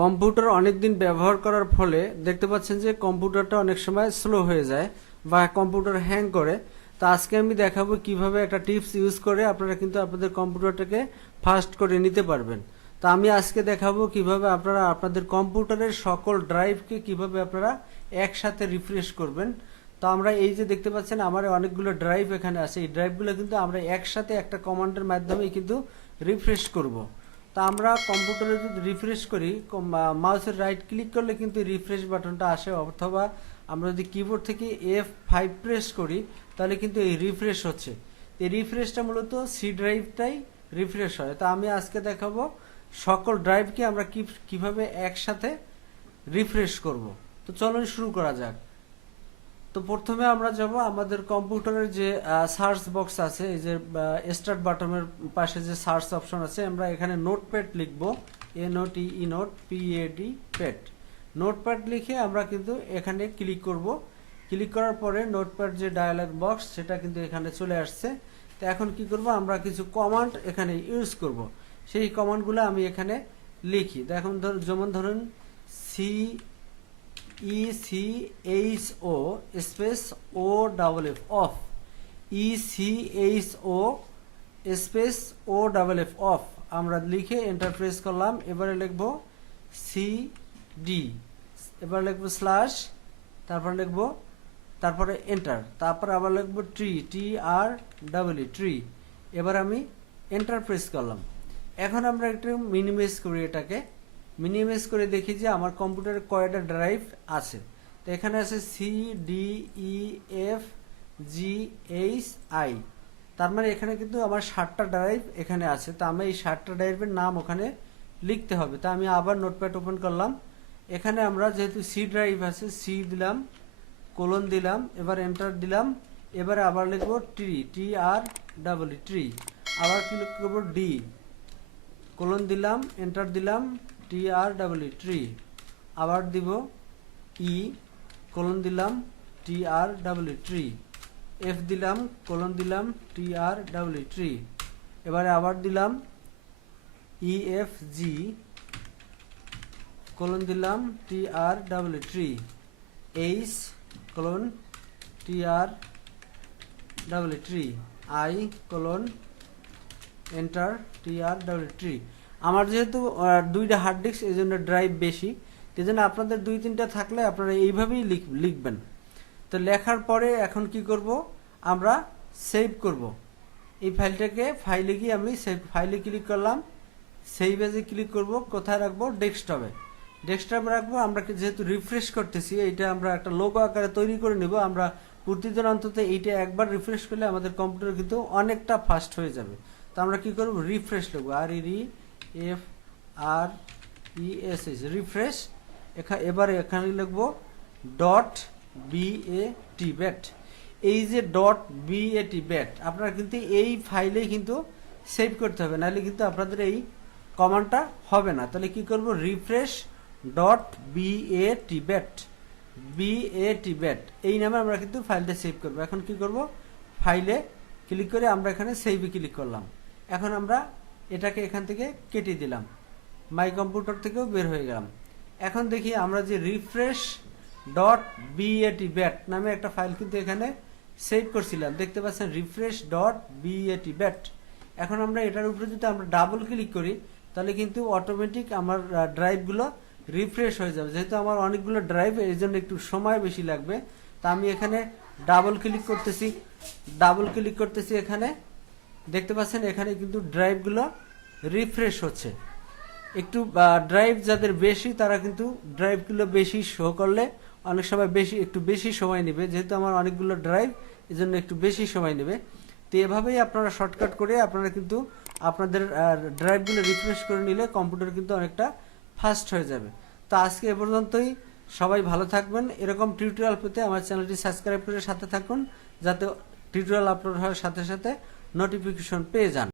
Computer অনেক দিন ব্যবহার করার ফলে দেখতে পাচ্ছেন যে কম্পিউটারটা অনেক সময় স্লো হয়ে যায় বা কম্পিউটার হ্যাং করে। তো আজকে আমি দেখাবো কিভাবে একটা টিপস ইউজ করে আপনারা কিন্তু আপনাদের কম্পিউটারটাকে ফাস্ট করে নিতে পারবেন। তো আমি আজকে দেখাবো কিভাবে আপনারা আপনাদের কম্পিউটারের সকল ড্রাইভকে কিভাবে আপনারা একসাথে রিফ্রেশ করবেন। তো আমরা এই যে দেখতে পাচ্ছেন আমার অনেকগুলো ড্রাইভ এখানে আছে, এই ড্রাইভগুলো কিন্তু আমরা একসাথে একটা কমান্ডের মাধ্যমে কিন্তু রিফ্রেশ করব। তা আমরা কম্পিউটারে যদি রিফ্রেশ করি, মাউসের রাইট ক্লিক করলে কিন্তু রিফ্রেশ বাটনটা আসে, অথবা আমরা যদি কিবোর্ড থেকে F5 প্রেস করি তাহলে কিন্তু এই রিফ্রেশ হচ্ছে। এই রিফ্রেশটা মূলত সি ড্রাইভটাই রিফ্রেশ হয়। তা আমি আজকে দেখাবো সকল ড্রাইভকে আমরা কিভাবে একসাথে রিফ্রেশ করব। তো চলুন শুরু করা যাক। তো প্রথমে আমরা যাব আমাদের কম্পিউটারের যে সার্চ বক্স আছে, এই যে স্টার্ট বাটনের পাশে যে সার্চ অপশন আছে, আমরা এখানে নোটপ্যাড লিখব, NOTE note PAD pad. Notepad লিখে আমরা কিন্তু এখানে ক্লিক করব। ক্লিক করার পরে নোটপ্যাড যে ডায়ালগ বক্স সেটা কিন্তু এখানে চলে আসছে। তো এখন কি করব, আমরা কিছু কমান্ড এখানে ইউজ করব। সেই কমান্ডগুলো আমি এখানে লিখি। এখন যেমন ধরুন ECHO space OFF of, ECHO space OFF of আমরা লিখে এন্টার প্রেস করলাম। এবারে লিখব CD, এবার লিখব স্ল্যাশ, তারপরে এন্টার, তারপর আবার লিখব TREE ট্রি। এবার আমি এন্টার প্রেস করলাম। এখন আমরা একটু মিনিমাইজ করি, এটাকে মিনিমাইজ করে দেখি যে আমার কম্পিউটারে কয়টা ড্রাইভ আছে। তো এখানে আছে CDEFGHI, তার মানে এখানে কিন্তু আমার 7টা ড্রাইভ এখানে আছে। তো আমি এই 7টা ড্রাইভের নাম ওখানে লিখতে হবে। তা আমি আবার নোটপ্যাড ওপেন করলাম। এখানে আমরা যেহেতু সি ড্রাইভ আছে, সি দিলাম, কোলন দিলাম, এবার এন্টার দিলাম। এবারে আবার লিখবো ট্রি, আবার ক্লিক করবো ডি, কোলন দিলাম, এন্টার দিলাম, ট্রি, আবার দিব ই, কোলন দিলাম, ট্রি, এফ দিলাম, কোলন দিলাম, ট্রি, এবারে আবার দিলাম EFG, কোলন দিলাম, tree, H, colon, tree, I, colon, enter, tree. আমার যেহেতু 2টা হার্ড ডিস্ক, এই জন্য ড্রাইভ বেশি, এই জন্য আপনাদের 2-3টা থাকলে আপনারা এইভাবেই লিখবেন। তো লেখার পরে এখন কি করব, আমরা সেভ করব এই ফাইলটাকে। ফাইলে গিয়ে আমি সেভ ফাইলে ক্লিক করলাম, সেভ এজে ক্লিক করব। কোথায় রাখবো, ডেস্কটপে। ডেস্কটপে রাখবো। আমরা যেহেতু রিফ্রেশ করতেছি, এইটা আমরা একটা লোগো আকারে তৈরি করে নেব। আমরা প্রতিদিন অন্তত এইটা একবার রিফ্রেশ করলে আমাদের কম্পিউটার কিন্তু অনেকটা ফাস্ট হয়ে যাবে। তো আমরা কি করব, রিফ্রেশ লিখব, REFRESH, রিফ্রেশ। এবারে এখানে লিখব .BAT। এই যে .BAT আপনারা কিন্তু এই ফাইলেই কিন্তু সেভ করতে হবে, নাহলে কিন্তু আপনাদের এই কমান্ডটা হবে না। তাহলে কি করব, রিফ্রেশ .BAT এই নামে আমরা কিন্তু ফাইলটা সেভ করব। এখন কি করব, ফাইলে ক্লিক করে আমরা এখানে সেভে ক্লিক করলাম। এখন আমরা এটাকে এখান থেকে কেটে দিলাম, মাই কম্পিউটার থেকেও বের হয়ে গেলাম। এখন দেখি আমরা যে রিফ্রেশ .BAT নামে একটা ফাইল কিন্তু এখানে সেভ করছিলাম, দেখতে পাচ্ছেন রিফ্রেশ .BAT। এখন আমরা এটার উপরে যদি আমরা ডাবল ক্লিক করি তাহলে কিন্তু অটোমেটিক আমার ড্রাইভগুলো রিফ্রেশ হয়ে যাবে। যেহেতু আমার অনেকগুলো ড্রাইভ, এই জন্য একটু সময় বেশি লাগবে। তা আমি এখানে ডাবল ক্লিক করতেছি, এখানে দেখতে পাচ্ছেন এখানে কিন্তু ড্রাইভগুলো রিফ্রেশ হচ্ছে। একটু ড্রাইভ যাদের বেশি তারা কিন্তু ড্রাইভগুলো বেশি শো করলে অনেক সময় একটু বেশি সময় নেবে। যেহেতু আমার অনেকগুলো ড্রাইভ, এই জন্য একটু বেশি সময় নেবে। তো এভাবেই আপনারা শর্টকাট করে আপনারা কিন্তু আপনাদের ড্রাইভগুলো রিফ্রেশ করে নিলে কম্পিউটার কিন্তু অনেকটা ফাস্ট হয়ে যাবে। তো আজকে এ পর্যন্তই। সবাই ভালো থাকবেন। এরকম টিউটোরিয়াল পেতে আমার চ্যানেলটি সাবস্ক্রাইব করে সাথে থাকুন, যাতে টিউটোরিয়াল আপলোড হওয়ার সাথে সাথে নোটিফিকেশন পেয়ে যান।